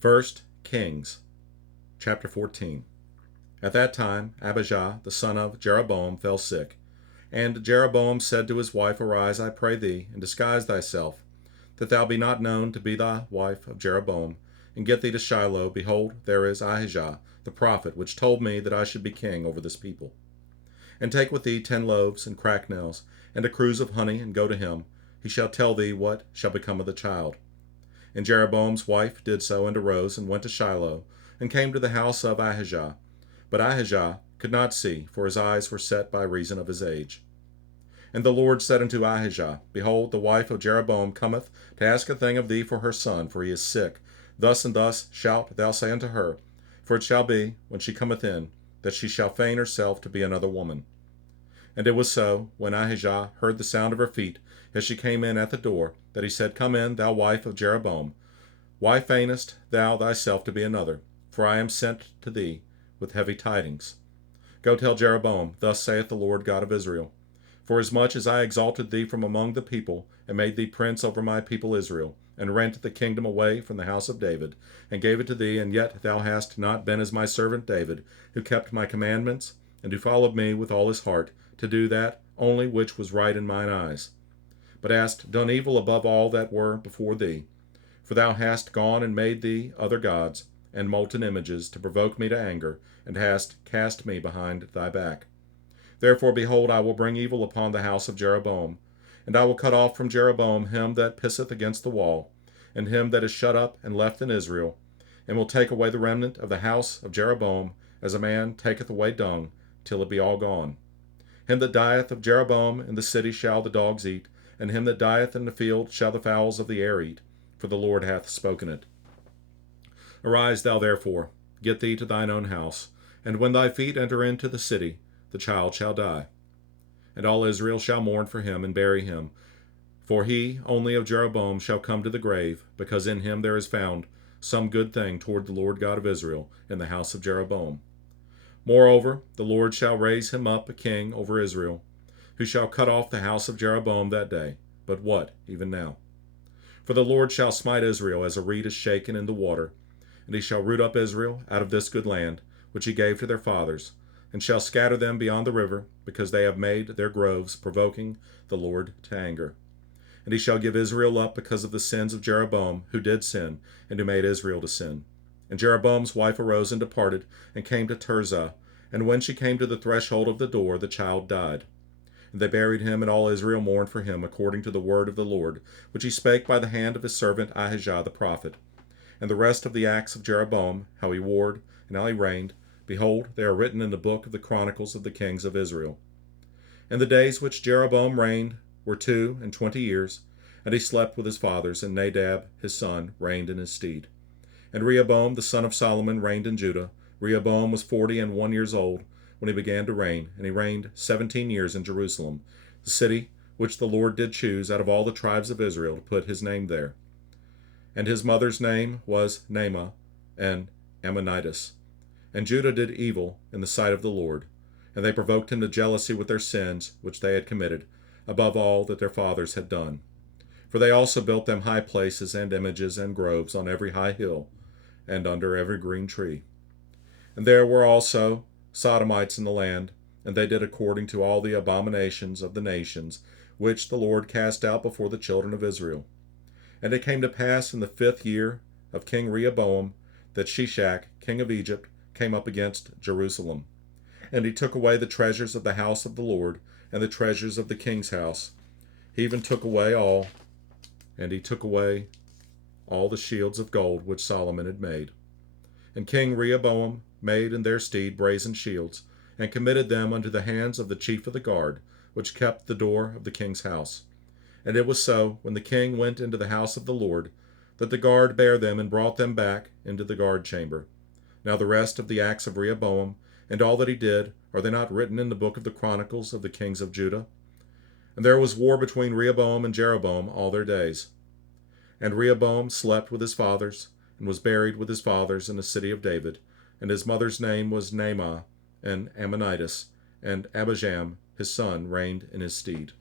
First Kings, chapter 14. At that time Ahijah the son of Jeroboam fell sick. And Jeroboam said to his wife, Arise, I pray thee, and disguise thyself, that thou be not known to be the wife of Jeroboam, and get thee to Shiloh. Behold, there is Ahijah the prophet, which told me that I should be king over this people. And take with thee 10 loaves and cracknels, and a cruse of honey, and go to him. He shall tell thee what shall become of the child. And Jeroboam's wife did so, and arose, and went to Shiloh, and came to the house of Ahijah. But Ahijah could not see, for his eyes were set by reason of his age. And the Lord said unto Ahijah, Behold, the wife of Jeroboam cometh to ask a thing of thee for her son, for he is sick. Thus and thus shalt thou say unto her, for it shall be, when she cometh in, that she shall feign herself to be another woman. And it was so, when Ahijah heard the sound of her feet, as she came in at the door, that he said, Come in, thou wife of Jeroboam. Why feignest thou thyself to be another? For I am sent to thee with heavy tidings. Go tell Jeroboam, Thus saith the Lord God of Israel, Forasmuch as I exalted thee from among the people, and made thee prince over my people Israel, and rent the kingdom away from the house of David, and gave it to thee, and yet thou hast not been as my servant David, who kept my commandments, and who followed me with all his heart, to do that only which was right in mine eyes, but hast done evil above all that were before thee. For thou hast gone and made thee other gods, and molten images, to provoke me to anger, and hast cast me behind thy back. Therefore, behold, I will bring evil upon the house of Jeroboam, and I will cut off from Jeroboam him that pisseth against the wall, and him that is shut up and left in Israel, and will take away the remnant of the house of Jeroboam, as a man taketh away dung, till it be all gone. Him that dieth of Jeroboam in the city shall the dogs eat, and him that dieth in the field shall the fowls of the air eat, for the Lord hath spoken it. Arise thou therefore, get thee to thine own house, and when thy feet enter into the city, the child shall die. And all Israel shall mourn for him, and bury him. For he only of Jeroboam shall come to the grave, because in him there is found some good thing toward the Lord God of Israel in the house of Jeroboam. Moreover, the Lord shall raise him up a king over Israel, who shall cut off the house of Jeroboam that day. But what, even now? For the Lord shall smite Israel as a reed is shaken in the water, and he shall root up Israel out of this good land, which he gave to their fathers, and shall scatter them beyond the river, because they have made their groves, provoking the Lord to anger. And he shall give Israel up because of the sins of Jeroboam, who did sin, and who made Israel to sin. And Jeroboam's wife arose and departed, and came to Tirzah. And when she came to the threshold of the door, the child died. And they buried him, and all Israel mourned for him, according to the word of the Lord, which he spake by the hand of his servant Ahijah the prophet. And the rest of the acts of Jeroboam, how he warred, and how he reigned, behold, they are written in the book of the Chronicles of the kings of Israel. And the days which Jeroboam reigned were 22 years, and he slept with his fathers, and Nadab his son reigned in his stead. And Rehoboam the son of Solomon reigned in Judah. Rehoboam was 41 years old when he began to reign, and he reigned 17 years in Jerusalem, the city which the Lord did choose out of all the tribes of Israel to put his name there. And his mother's name was Naamah, and Ammonitis. And Judah did evil in the sight of the Lord, and they provoked him to jealousy with their sins which they had committed, above all that their fathers had done. For they also built them high places and images and groves on every high hill, and under every green tree. And there were also Sodomites in the land, and they did according to all the abominations of the nations, which the Lord cast out before the children of Israel. And it came to pass in the 5th year of King Rehoboam, that Shishak, king of Egypt, came up against Jerusalem. And he took away the treasures of the house of the Lord, and the treasures of the king's house. He even took away all, and he took away all the shields of gold which Solomon had made. And King Rehoboam made in their stead brazen shields, and committed them unto the hands of the chief of the guard, which kept the door of the king's house. And it was so, when the king went into the house of the Lord, that the guard bare them and brought them back into the guard chamber. Now the rest of the acts of Rehoboam, and all that he did, are they not written in the book of the Chronicles of the kings of Judah? And there was war between Rehoboam and Jeroboam all their days. And Rehoboam slept with his fathers, and was buried with his fathers in the city of David. And his mother's name was Naamah, and Ammonitis, and Abijam his son reigned in his stead.